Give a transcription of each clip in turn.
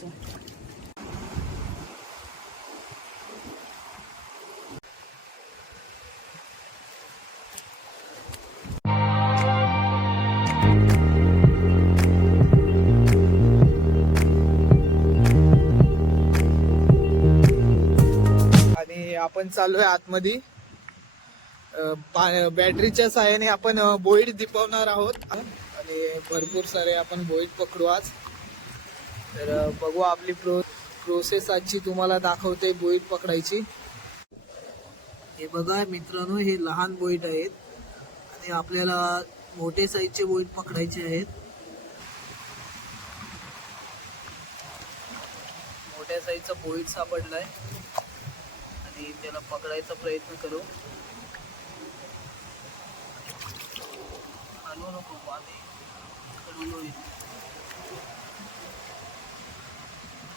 घ्यायचं आणि आपण चालू आहे आतमध्ये. बॅटरीच्या सहाय्याने आपण बोईट दिपवणार आहोत. आणि भरपूर सारे आपण बोईट पकडू आज. तर बघू आपली प्रो प्रोसेस आजची तुम्हाला दाखवते बोईट पकडायची. हे बघा मित्रांनो हे लहान बोईट आहेत. आणि आपल्याला मोठे साईजचे बोईट पकडायचे आहेत. मोठ्या साईजचा बोईट सापडलाय. आणि त्याला पकडायचा प्रयत्न करू. हलवू नको पाणी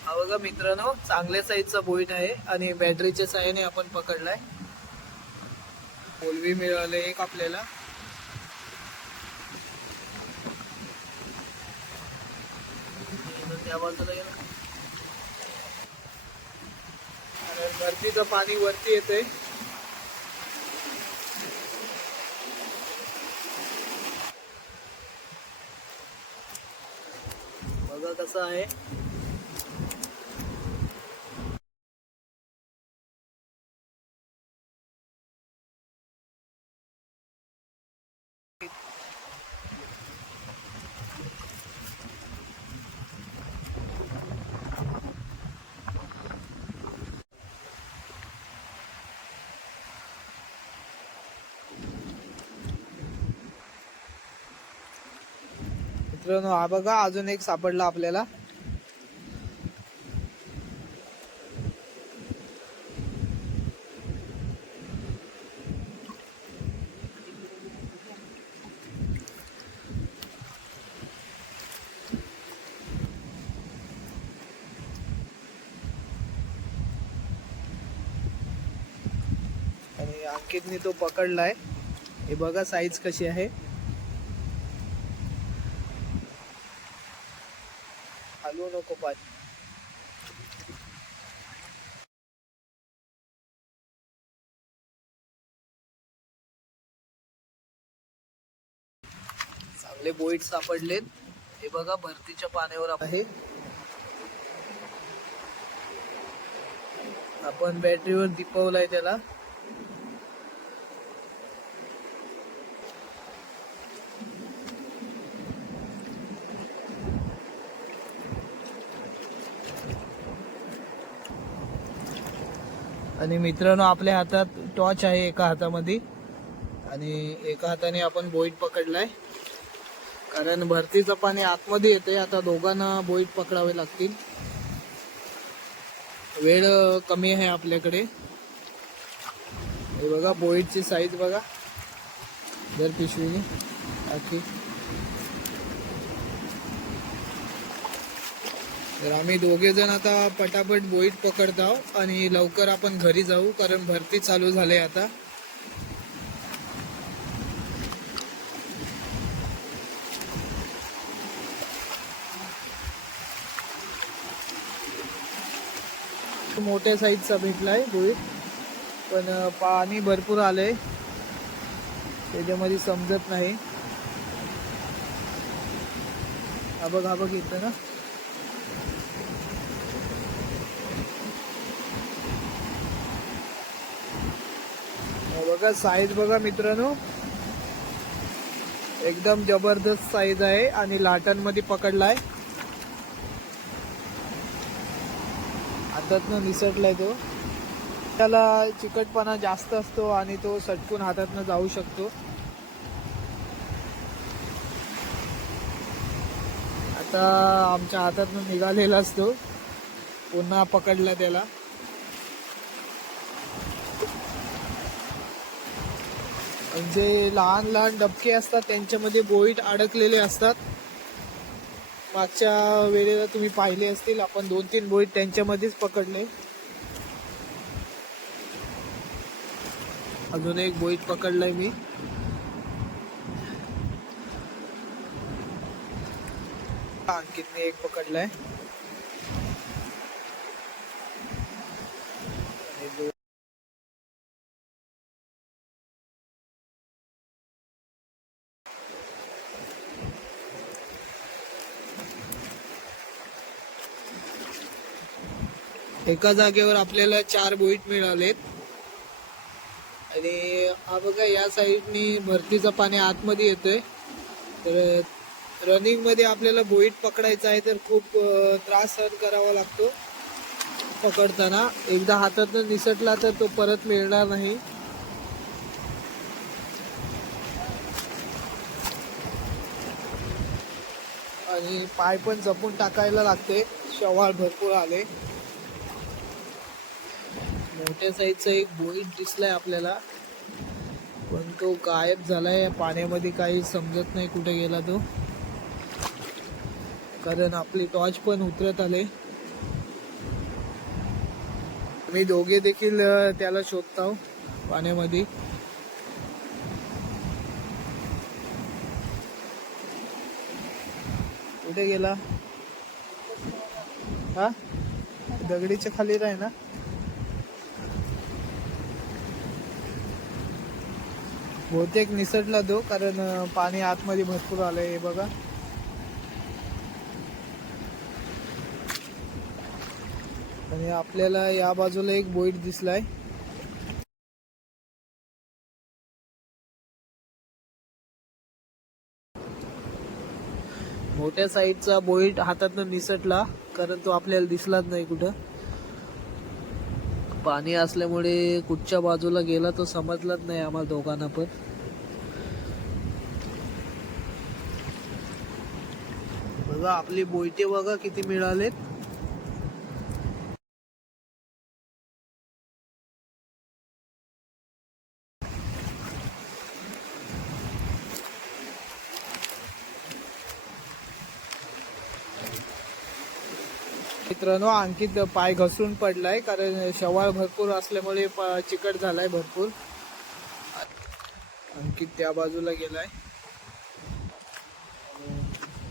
हा बघा मित्रांनो चांगल्या साईजचा बोईट आहे आणि बॅटरीच्या साह्याने आपण पकडलाय. कोलवी मिळाले एक आपल्याला. त्या बाजूला गेला आणि भरतीचं पाणी वरती येते बघा कसं आहे. मित्रांनो हा बघा अजून एक सापडला आपल्याला. आणि अंकितने तो पकडलाय. हे बघा साईज कशी आहे. हलवू नको पाणी चांगले बोईट सापडलेत. हे बघा भरतीच्या पाण्यावर आहे. आपण बॅटरीवर दिपवलाय त्याला. आणि मित्रांनो आपल्या हातात टॉर्च आहे एका हातामध्ये. आणि एका हाताने आपण बोईट पकडलाय. कारण भरतीचं पाणी आतमध्ये येते आता दोघांना बोईट पकडावे लागतील. वेळ कमी आहे आपल्याकडे. हे बघा बोईटची साईज बघा. दर पिशवीने. बाकी तर आम्ही दोघे जण आता पटापट बोईट पकडत आहोत आणि लवकर आपण घरी जाऊ कारण भरती चालू झाली आता. मोठ्या साईजचा भेटलाय बोईट पण पाणी भरपूर आलंय. त्याच्यामध्ये समजत नाही. हा बघ हा बघ येतं ना हे बघा साईज बघा मित्रांनो. एकदम जबरदस्त साईज आहे आणि लाटांमध्ये पकडलाय. हातातनं निसटलाय तो. त्याला चिकटपणा जास्त असतो आणि तो सटकून हातातनं जाऊ शकतो. आता आमच्या हातातनं निघालेला असतो. पुन्हा पकडला त्याला. जे लहान लहान डबके असतात त्यांच्यामध्ये बोईट अडकलेले असतात. मागच्या वेळेला तुम्ही पाहिले असतील आपण दोन तीन बोईट त्यांच्यामध्येच पकडले. अजून एक बोईट पकडलंय मी. अंकितने एक पकडलाय आणि दो- एका जागेवर आपल्याला चार बोईट मिळालेत. आणि हा बघा या साईडनी भरतीचं पाणी आतमध्ये येतोय. तर रनिंगमध्ये आपल्याला बोईट पकडायचं आहे तर खूप त्रास सहन करावा लागतो पकडताना. एकदा हातातनं निसटला तर तो परत मिळणार नाही. आणि पाय पण जपून टाकायला लागते. शवाळ भरपूर आले. मोठ्या साईजचा एक बोईट दिसलाय आपल्याला. पण तो गायब झालाय. पाण्यामध्ये काही समजत नाही कुठे गेला तो. कारण आपली टॉर्च पण उतरत आले. मी दोघे देखील त्याला शोधतो पाण्यामध्ये. कुठे गेला? हा? दगडीच्या खाली राही ना. बहुतेक निसटला तो कारण पाणी आतमध्ये भरपूर आलंय हे बघा. आणि आपल्याला या बाजूला एक बोईट दिसलाय. मोठ्या साईजचा बोईट हातातनं निसटला कारण तो आपल्याला दिसलाच नाही कुठं. पाणी असल्यामुळे कुठच्या बाजूला गेला तो समजलाच नाही आम्हाला दोघांना पण. बघा आपली बोयटे बघा किती मिळालेत. मित्रांनो अंकित पाय घसरून पडलाय कारण शवाळ भरपूर असल्यामुळे प- चिकट झालाय भरपूर. अंकित त्या बाजूला गेलाय.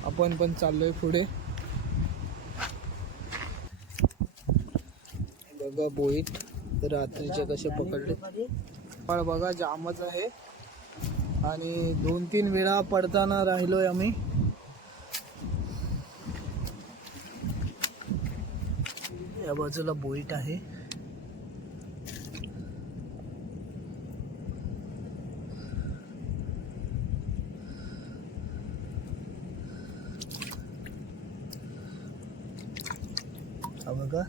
आपण पण चाललोय पुढे. बघा बोईत रात्रीचे कसे पकडले. पण बघा जामच आहे. आणि दोन तीन वेळा पडताना राहिलोय आम्ही. त्या बाजूला बोईट आहे. बघा.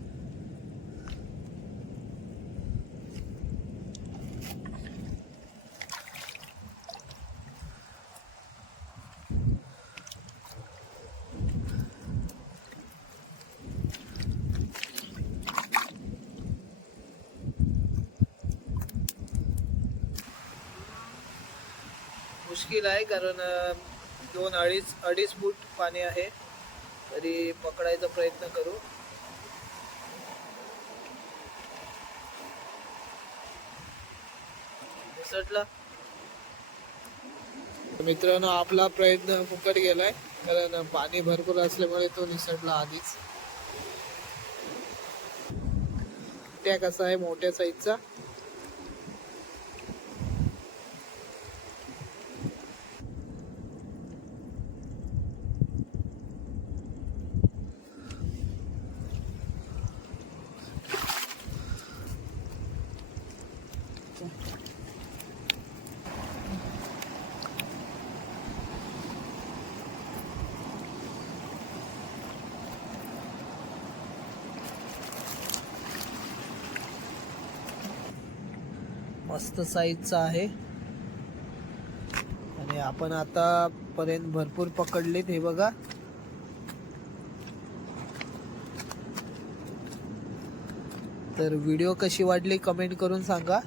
मुश्किल आहे कारण दोन अडीच अडीच फूट पाणी आहे. तरी पकडायचा प्रयत्न करू. निसटला मित्रांनो आपला प्रयत्न फुकट गेलाय कारण पाणी भरपूर असल्यामुळे तो निसटला आधीच. त्या कसा आहे मोठ्या साईजचा मस्त साईजचा आहे. आणि आपण आता पर्यंत भरपूर पकडलेत हे बघा. तर व्हिडिओ कशी वाटली कमेंट करून सांगा.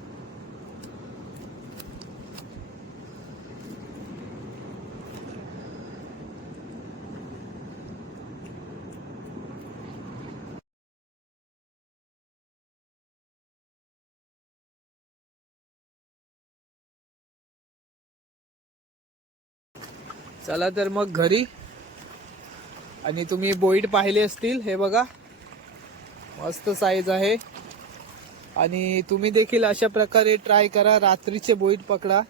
चला तर मग घरी. आणि तुम्ही बोईट पाहिले असतील हे बघा. मस्त साईज आहे. आणि तुम्ही देखील अशा प्रकारे ट्राय करा रात्रीचे बोईट पकडा.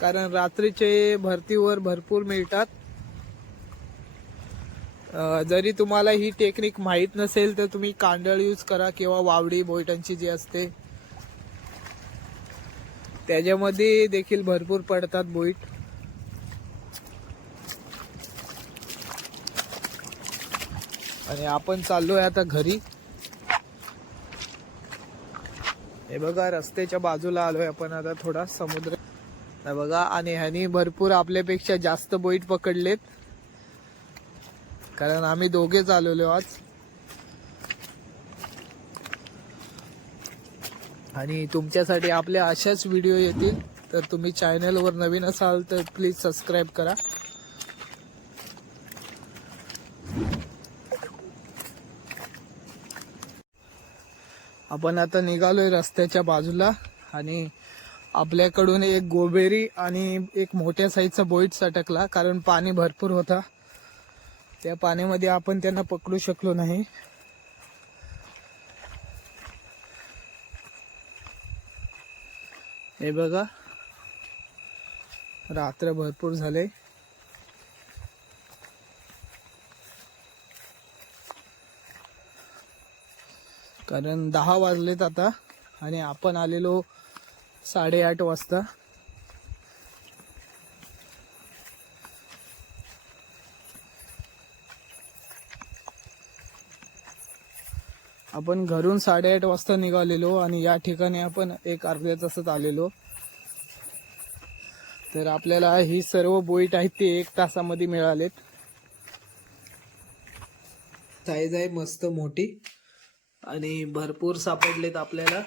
कारण रात्रीचे भरतीवर भरपूर मिळतात. जरी तुम्हाला ही टेक्निक माहीत नसेल तर तुम्ही कांडळ यूज करा किंवा वावडी बोईटांची जी असते. त्याच्यामध्ये देखील भरपूर पडतात बोईट आणि आपण चाललोय आता घरी. हे बघा रस्त्याच्या बाजूला आलोय आपण आता थोडा समुद्र. बघा आणि ह्यानी भरपूर आपल्यापेक्षा जास्त बोईट पकडलेत. कारण आम्ही दोघे चालवलो आज. आणि तुमच्यासाठी आपल्या अशाच व्हिडिओ येतील. तर तुम्ही चॅनलवर नवीन असाल तर प्लीज सबस्क्राईब करा. आपण आता निघालोय रस्त्याच्या बाजूला आणि आपल्याकडून एक गोबेरी आणि एक मोठ्या साईजचा बोईट सटकला कारण पाणी भरपूर होता. त्या पाण्यामध्ये आपण त्यांना पकडू शकलो नाही. हे बघा. रात्र भरपूर झाले. कारण दहा वाजलेत आता आणि आपण आलेलो साडेआठ वाजता. आपण घरून साडेआठ वाजता निघालेलो आणि या ठिकाणी आपण एक अर्ध्या तासात आलेलो. तर आपल्याला ही सर्व बोईट आहेत ते एक तासामध्ये मिळालेत. साईज आहे मस्त मोठी. आणि भरपूर सापडलेत आपल्याला.